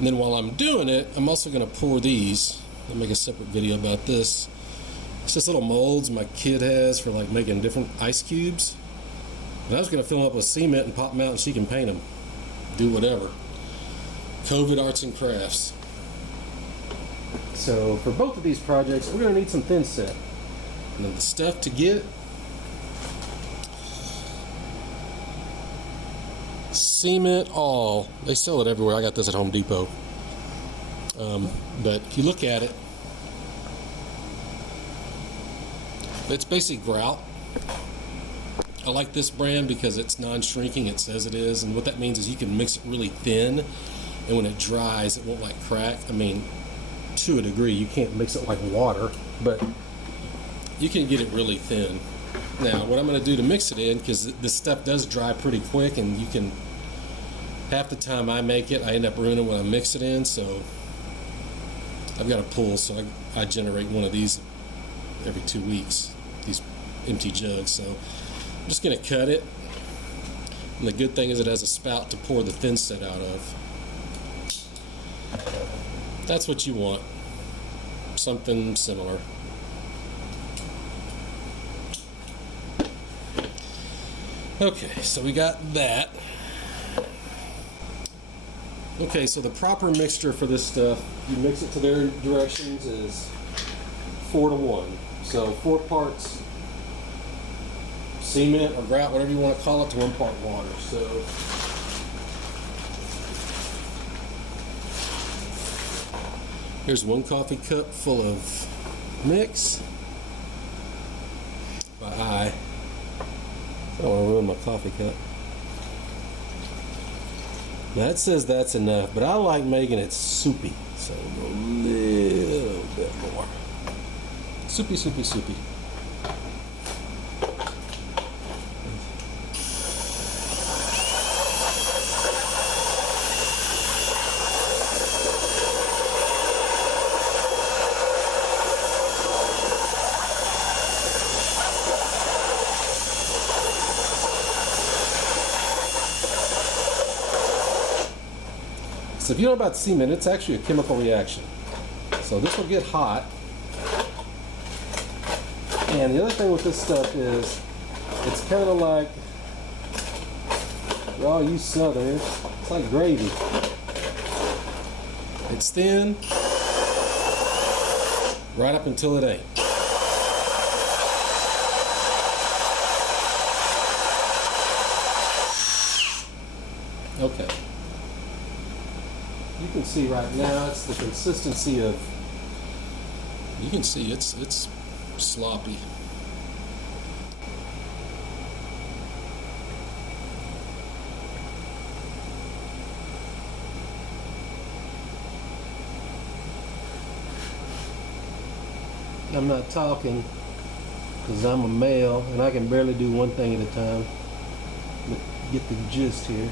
And then while I'm doing it, I'm also going to pour these. I'll make a separate video about this. It's just little molds my kid has for like making different ice cubes. And I was going to fill them up with cement and pop them out and she can paint them. Do whatever. COVID arts and crafts. So for both of these projects, we're going to need some thin set. And then the stuff to get: cement all. They sell it everywhere. I got this at Home Depot. But if you look at it, it's basically grout. I like this brand because it's non-shrinking. It says it is, and what that means is you can mix it really thin, and when it dries, it won't like crack. I mean, to a degree, you can't mix it like water, but you can get it really thin. Now, what I'm going to do to mix it in, because this stuff does dry pretty quick, and you can, half the time I make it, I end up ruining when I mix it in, so I've got a pool, so I generate one of these every 2 weeks, these empty jugs. So I'm just going to cut it, and the good thing is it has a spout to pour the thin set out of. That's what you want, something similar. Okay, so we got that. Okay, so the proper mixture for this stuff, you mix it to their directions, is 4-to-1. So 4 parts cement or grout, whatever you want to call it, to 1 part water. So here's 1 coffee cup full of mix. My eye. I don't want to ruin my coffee cup. Now it says that's enough, but I like making it soupy, so a little bit more. Soupy, soupy, soupy. So if you know about cement, it's actually a chemical reaction. So this will get hot. And the other thing with this stuff is, it's kind of like, for all you Southerners, it's like gravy. It's thin, right up until it ain't. Okay. You can see right now it's the consistency of, you can see it's sloppy. I'm not talking because I'm a male and I can barely do one thing at a time. But get the gist here.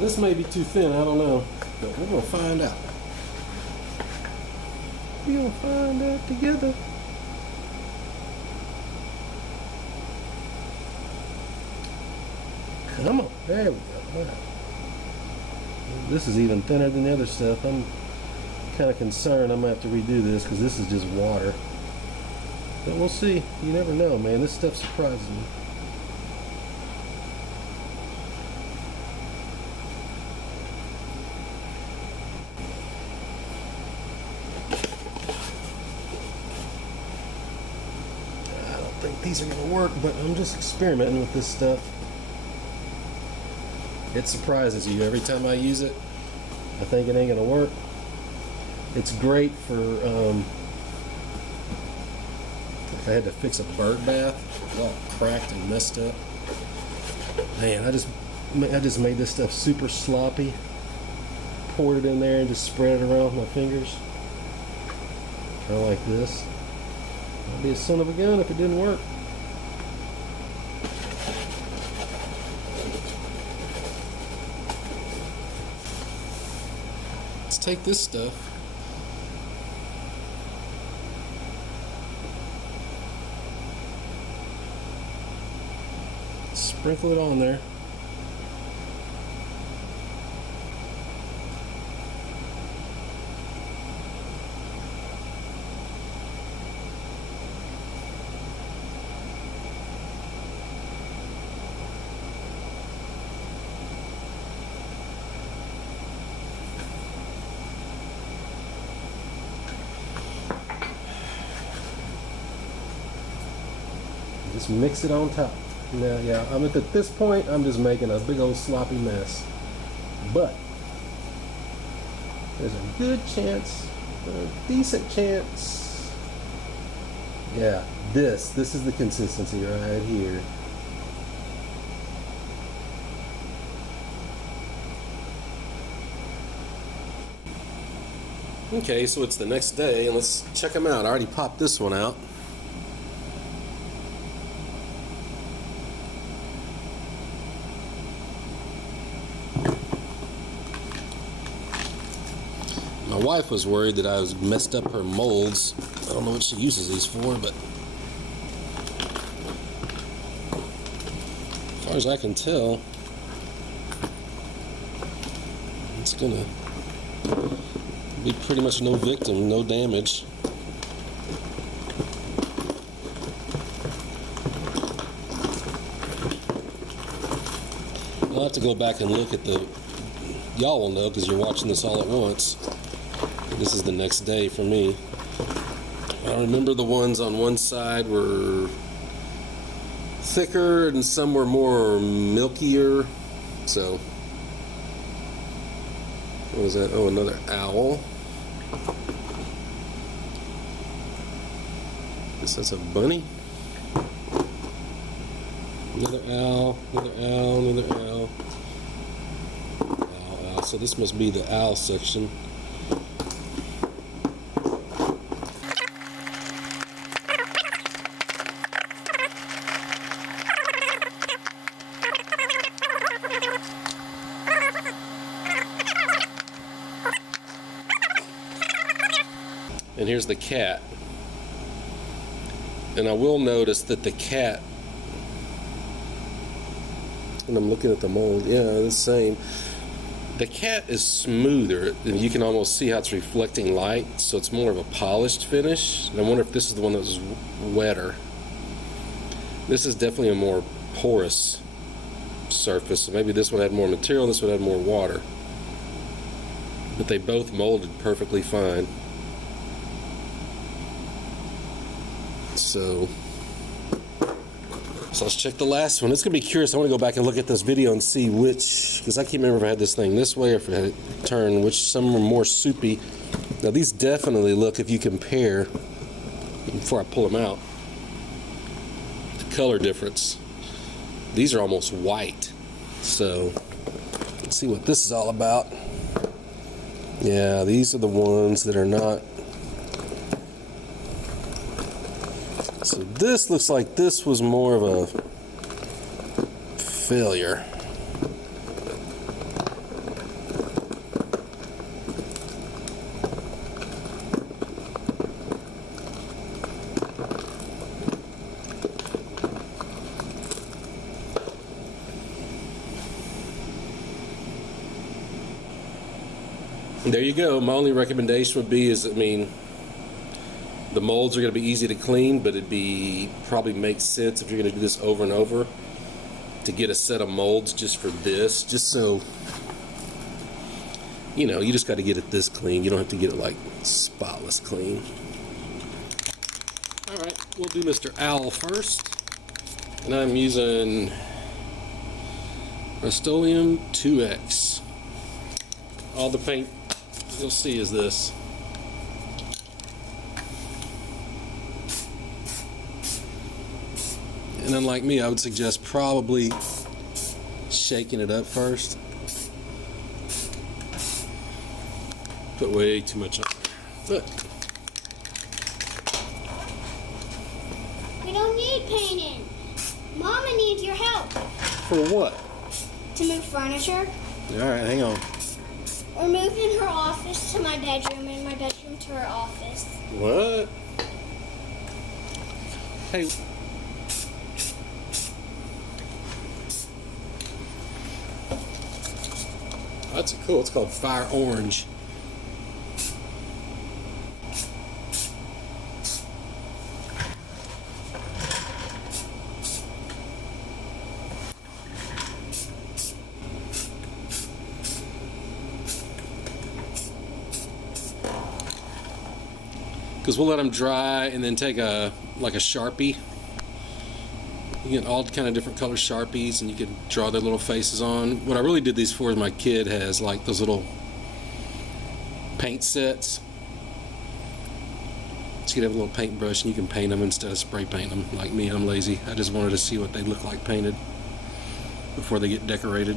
This may be too thin, I don't know, but we're going to find out. We're going to find out together. Come on, there we go. Wow. This is even thinner than the other stuff. I'm kind of concerned I'm going to have to redo this because this is just water. But we'll see. You never know, man. This stuff surprises me. I think these are going to work, but I'm just experimenting with this stuff. It surprises you every time I use it. I think it ain't going to work. It's great for if I had to fix a bird bath. It's all cracked and messed up. Man, I just made this stuff super sloppy. Poured it in there and just spread it around with my fingers. Kind of like this. I'd be a son of a gun if it didn't work. Let's take this stuff. Sprinkle it on there. Just mix it on top. Now, yeah, at this point, I'm just making a big old sloppy mess. But there's a good chance, a decent chance. Yeah, this is the consistency right here. Okay, so it's the next day, and let's check them out. I already popped this one out. My wife was worried that I was messed up her molds. I don't know what she uses these for, but as far as I can tell, it's gonna be pretty much no victim, no damage. I'll have to go back and look at the, y'all will know because you're watching this all at once. This is the next day for me. I remember the ones on one side were thicker and some were more milkier. So, what was that? Oh, another owl. Guess that's a bunny. Another owl, another owl, another owl. Owl, owl. So this must be the owl section. And here's the cat. And I will notice that the cat, and I'm looking at the mold, yeah, the same. The cat is smoother, and you can almost see how it's reflecting light, so it's more of a polished finish. And I wonder if this is the one that was wetter. This is definitely a more porous surface, so maybe this one had more material, this one had more water. But they both molded perfectly fine. So let's check the last one. It's going to be curious. I want to go back and look at this video and see which, because I can't remember if I had this thing this way or if I had it turned, which some are more soupy. Now these definitely look, if you compare, before I pull them out, the color difference. These are almost white. So let's see what this is all about. Yeah, these are the ones that are not. So this looks like this was more of a failure. There you go. My only recommendation would be the molds are going to be easy to clean, but it'd be probably makes sense if you're going to do this over and over to get a set of molds just for this, just so you know, you just got to get it this clean. You don't have to get it like spotless clean. All right, we'll do Mr. Owl first, and I'm using Rust-Oleum 2X. All the paint you'll see is this. And unlike me, I would suggest probably shaking it up first. Put way too much on there. But we don't need painting. Mama needs your help. for what? To move furniture. All right, hang on. Or move in her office this to my bedroom and my bedroom to our office. What? Hey. That's cool. It's called Fire Orange. Because we'll let them dry and then take a Sharpie. You get all kind of different color Sharpies and you can draw their little faces on. What I really did these for is my kid has like those little paint sets. So you can have a little paintbrush and you can paint them instead of spray paint them. Like me, I'm lazy. I just wanted to see what they look like painted before they get decorated.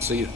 See ya.